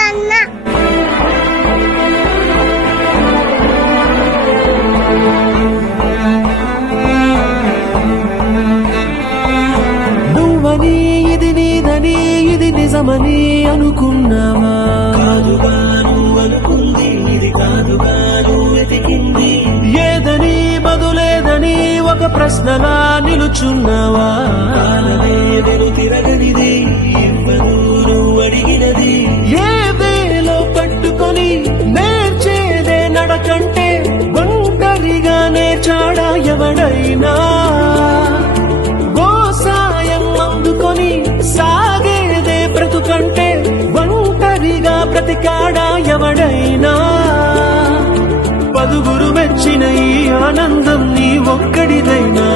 అన్న నువ్వని ఇది నీదని ఇది నిజమని అనుకున్నావా? కాదుగా నువ్వు అనుకుంది ఇది కాదుగా నువ్వు వెతికింది ఏదని బదులేదని ఒక ప్రశ్నలా నిలుచున్నావా? కాలవేదను తిరగనిది ఇవ్వను నువ్వు అడిగినది ఏ వేలో పట్టుకొని నేర్చేదే నడకంటే ఒంటరిగా నేర్చాడా ఎవడైనా? గోసాయం అందుకొని సాగేదే బ్రతుకంటే ఒంటరిగా బ్రతికాడా ఎవడైనా? పదుగురు మెచ్చిన ఈ ఆనందం నీ ఒక్కడిదైనా